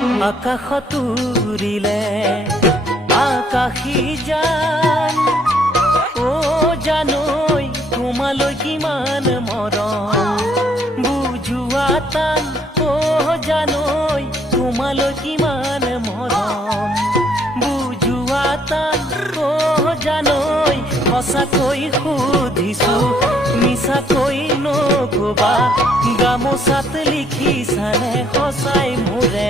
আকাশত উৰিলে আকাশী জান অ জানৈ তোমালৈ কিমান মৰম বুজোৱা টান অ জানৈ তোমালৈ কিমান মৰম বুজোৱা টান অ জানৈ সঁচাকৈ সুধিছো মিছাকৈ নকবা গামোচাত লিখিছানে সঁচাই মোৰে